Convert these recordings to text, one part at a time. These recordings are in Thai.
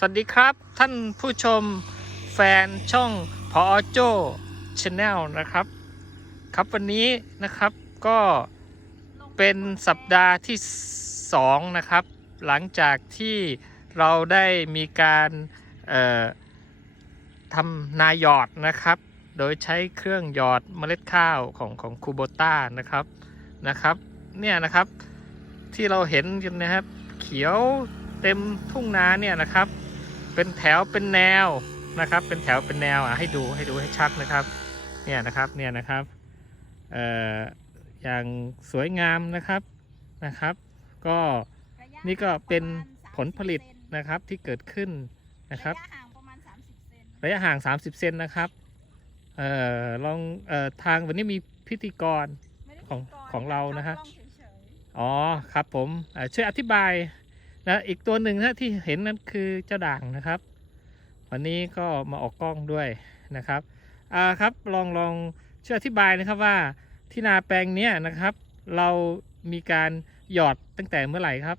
สวัสดีครับท่านผู้ชมแฟนช่องพอโจชาแนลนะครับ ครับวันนี้นะครับก็เป็นสัปดาห์ที่ 2 นะครับ หลังจากที่เราได้มีการทำนาหยอดนะครับ โดยใช้เครื่องหยอดเมล็ดข้าวของของคูโบต้านะครับนะครับเนี่ยนะครับที่เราเห็นกันนะครับ เขียวเต็มทุ่งนาเนี่ยนะครับ เป็นแถวเป็นแนวนะครับ เป็นแถวเป็นแนวอะให้ดูให้ดูให้ชัดนะครับ เนี่ยนะครับเนี่ยนะครับเอ่ออย่างสวยงามนะครับนะครับ ก็นี่ก็เป็นผลผลิตนะครับที่เกิดขึ้นนะครับระยะห่างประมาณ30เซนระยะห่าง30 เซนนะครับเอ่อลองเอ่อทางวันนี้มีพิธีกรไม่ได้ของติดกของเรานะฮะเข้ากล้องเฉยอ๋อครับผมเอ่อช่วยอธิบาย นะอีกตัวหนึ่งนะที่เห็นนั้นคือเจ้าด่างนะครับ วันนี้ก็มาออกกล้องด้วยนะครับอ่าครับลองลองช่วยอธิบายนะครับว่าที่นาแปลงเนี้ยนะครับ เรามีการหยอดตั้งแต่เมื่อไหร่ครับ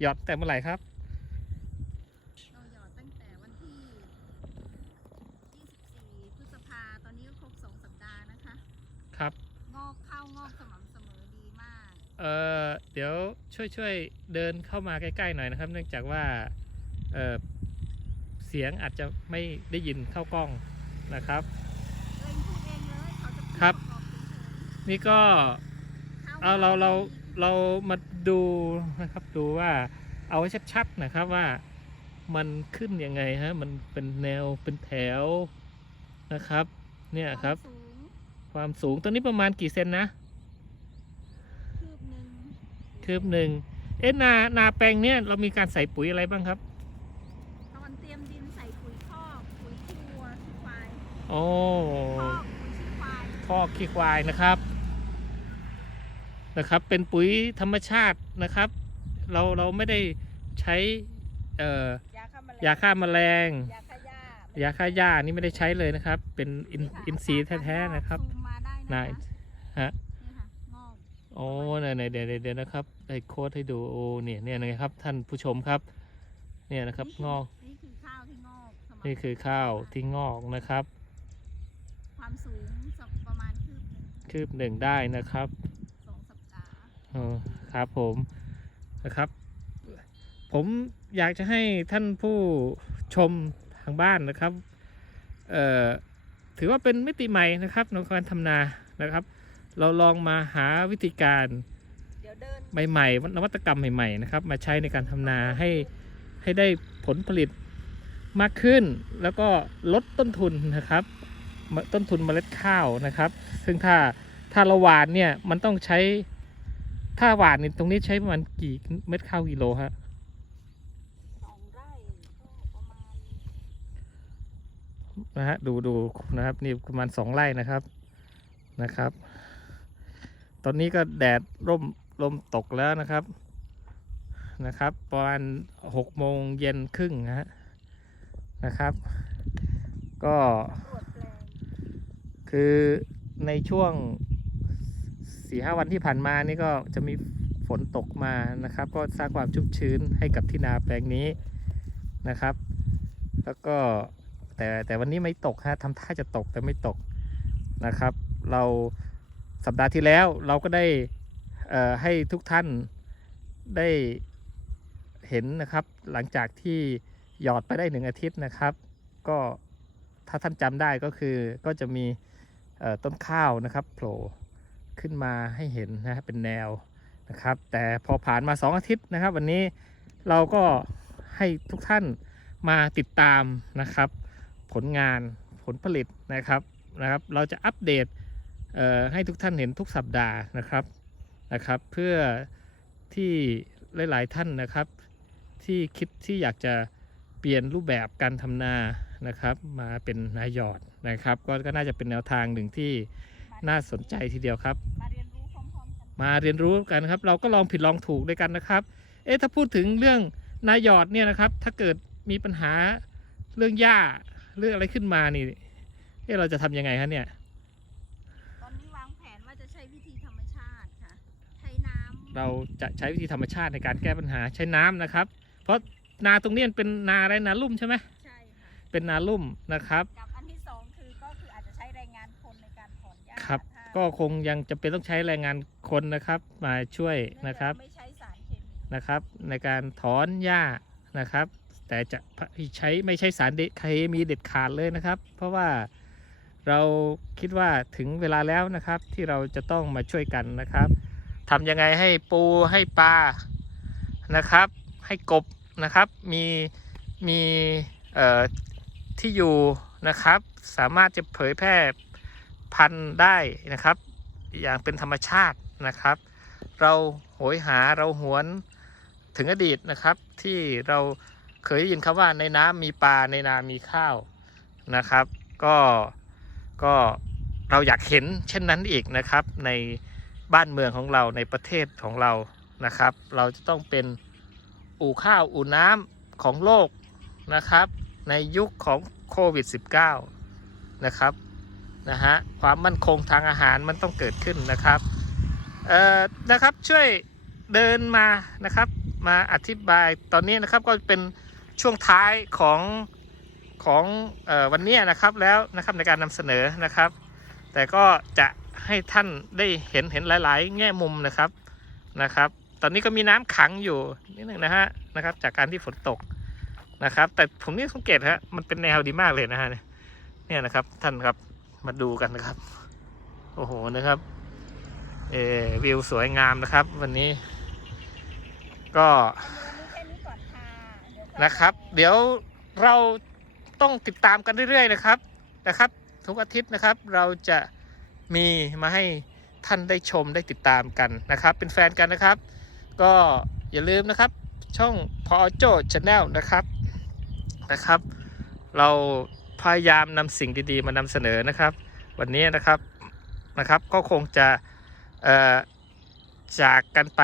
หยอดตั้งแต่เมื่อไหร่ครับๆเราหยอดตั้งแต่วันที่ 24 พฤษภาตอนนี้ก็ครบ 2 สัปดาห์นะคะ ครับ งอกเข้างอกสม่ำเสมอดีมาก เอ่อเดี๋ยวช่วยช่วยเดินเข้ามาใกล้ๆหน่อยนะครับ เนื่องจากว่าเอ่อเสียงอาจจะไม่ได้ยินเข้ากล้องนะครับเองพูดเองเลยเขาจะพูดครับปะกอบเฉยนี่ก็ๆเอาเราเราเรามาดูนะครับดูว่าเอาให้ชัดๆนะครับว่ามันขึ้นยังไงฮะมันเป็นแนวเป็นแถวนะครับ เนี่ยครับวามสูงความสูงตัวนี้ประมาณกี่เซนนะคืบหนึ่ง คืบหนึ่งเอ๊ะนานาแปลงเนี่ยเรามีการใส่ปุ๋ยอะไรบ้างครับ ตอนเตรียมดินใส่ปุ๋ยคอกปุ๋ยขี้วัวขี้ควายโอ้คอกปุ๋ยขี้ควายคอกขี้ควายนะครับนะครับ เป็นปุ๋ยธรรมชาตินะครับ เราเราไม่ได้ใช้เอ่อยาฆ่าแมลงยาฆ่าแมลงยาฆ่าหญ้ายาฆ่าหญ้านี่ไม่ได้ใช้เลยนะครับ เป็นอินค่ะอินทรีย์แท้ๆนะครับซูมมาได้นานะยคะฮะนี่ค่ะงอก โอ้ไหนไหนเดี๋ยวเดี๋ยวเดี๋ยวนะครับไอ้โค้ดให้ดูโอ้เนี่ยเนี่ยนะครับ ท่านผู้ชมครับ เนี่ยนะครับงอกนี่คือข้าวที่งอกสม่ำนี่คือข้าวที่งอกนะครับ ความสูงสักประมาณคืบหนึ่งคืบหนึ่งได้นะครับสองสัปดาห์เออครับผมนะครับ ผมอยากจะให้ท่านผู้ชมทางบ้านนะครับเอ่อถือว่าเป็นมิติใหม่นะครับในการทำนานะครับ เราลองมาหาวิธีการเดี๋ยวเดินใหม่ๆนวัตกรรมใหม่ๆนะครับ มาใช้ในการทำนาให้ให้ได้ผลผลิตมากขึ้น แล้วก็ลดต้นทุนนะครับมต้นทุนเมล็ดข้าวนะครับ ซึ่งถ้าถ้าเราหวานเนี่ยมันต้องใช้ถ้าหวานเนี่ยตรงนี้ใช้ประมาณกี่เม็ดข้าวกิโลฮะสองไร่ก็ประมาณนะฮะดูดูนะครับนี่ประมาณสองไร่นะครับนะครับ ตอนนี้ก็แดดร่มลมตกแล้วนะครับ นะครับ ประมาณหกโมงเย็นครึ่งนะฮะนะครับ ก็คือในช่วงสี่ห้าวันที่ผ่านมานี่ก็จะมีฝนตกมานะครับ ก็สร้างความชุ่มชื้นให้กับที่นาแปลงนี้นะครับ แล้วก็แต่แต่วันนี้ไม่ตกฮะทำท่าจะตกแต่ไม่ตกนะครับ เรา สัปดาห์ที่แล้วเราก็ได้ให้ทุกท่านได้เห็นนะครับ หลังจากที่หยอดไปได้หนึ่งอาทิตย์นะครับ ก็ถ้าท่านจำได้ก็คือก็จะมีต้นข้าวนะครับโผล่ขึ้นมาให้เห็นนะเป็นแนวนะครับ แต่พอผ่านมา 2 อาทิตย์นะครับ วันนี้เราก็ให้ทุกท่านมาติดตามนะครับ ผลงานผลผลิตนะครับนะครับ เราจะอัปเดต ให้ทุกท่านเห็นทุกสัปดาห์นะครับนะครับ เพื่อที่หลาย ๆ ท่านนะครับ ที่คิดที่อยากจะเปลี่ยนรูปแบบการทำนานะครับ มาเป็นนาหยอดนะครับ ก็ก็น่าจะเป็นแนวทางหนึ่งที่น่าสนใจทีเดียวครับ มาเรียนรู้พร้อมๆกันมาเรียนรู้กันครับ เราก็ลองผิดลองถูกด้วยกันนะครับ เอ๊ะถ้าพูดถึงเรื่องนายหยอดเนี่ยนะครับ ถ้าเกิดมีปัญหาเรื่องหญ้าเรื่องอะไรขึ้นมานี่เอ๊ะเราจะทำยังไงครับเนี่ย ตอนนี้วางแผนว่าจะใช้วิธีธรรมชาติค่ะ ใช้น้ำ เราจะใช้วิธีธรรมชาติในการแก้ปัญหาใช้น้ำนะครับ เพราะนาตรงนี้มันเป็นนาอะไรนาลุ่มใช่ไหมใช่ค่ะเป็นนาลุ่มนะครับกับอันที่สองคือก็คืออาจจะใช้แรงงานคนในการถอนหญ้าครับถ้าก็คงยังจะเป็นต้องใช้แรงงานคนนะครับมาช่วยเนื่องนะครับจากไม่ใช้สารเคมีนะครับ ในการถอนหญ้านะครับ แต่จะใช้ไม่ใช้สารเคมีเด็ดขาดเลยนะครับ เพราะว่าเราคิดว่าถึงเวลาแล้วนะครับที่เราจะต้องมาช่วยกันนะครับ ทำยังไงให้ปูให้ปลานะครับ ให้กบนะครับ มีมีที่อยู่นะครับ สามารถจะเผยแพร่พันธุ์ได้นะครับ อย่างเป็นธรรมชาตินะครับ เราโหยหาเราหวนถึงอดีตนะครับ ที่เราเคยได้ยินคำว่าในน้ำมีปลาในนามีข้าวนะครับ ก็ก็เราอยากเห็นเช่นนั้นอีกนะครับใน บ้านเมืองของเราในประเทศของเรานะครับ เราจะต้องเป็นอู่ข้าวอู่น้ำของโลกนะครับ ในยุคของโควิด -19 นะครับนะฮะความมั่นคงทางอาหารมันต้องเกิดขึ้นนะครับเอ่อนะครับช่วยเดินมานะครับมาอธิบายตอนนี้นะครับก็เป็นช่วงท้ายของของเออวันนี้นะครับแล้วนะครับในการนำเสนอนะครับ แต่ก็จะ ให้ท่านได้เห็นเห็นหลาย ๆ แง่มุมนะครับนะครับ ตอนนี้ก็มีน้ำขังอยู่นิดหนึ่งนะฮะนะครับ จากการที่ฝนตกนะครับ แต่ผมนี่สังเกตฮะมันเป็นแนวดีมากเลยนะฮะเนี่ยนะครับท่านครับมาดูกันนะครับ โอ้โหนะครับเออวิวสวยงามนะครับ วันนี้ ก็นะครับ เดี๋ยวเราต้องติดตามกันเรื่อย ๆ นะครับนะครับ ทุกอาทิตย์นะครับเราจะ มีมาให้ท่านได้ชมได้ติดตามกันนะครับ เป็นแฟนกันนะครับ ก็อย่าลืมนะครับ ช่องพอโจชาแนลนะครับนะครับ เราพยายามนำสิ่งดีๆ มานำเสนอนะครับ วันนี้นะครับนะครับ ก็คงจะจากกันไป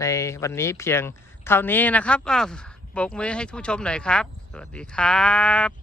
ในวันนี้เพียงเท่านี้นะครับอ้าวโบกมือให้ผู้ชมหน่อยครับ สวัสดีครับ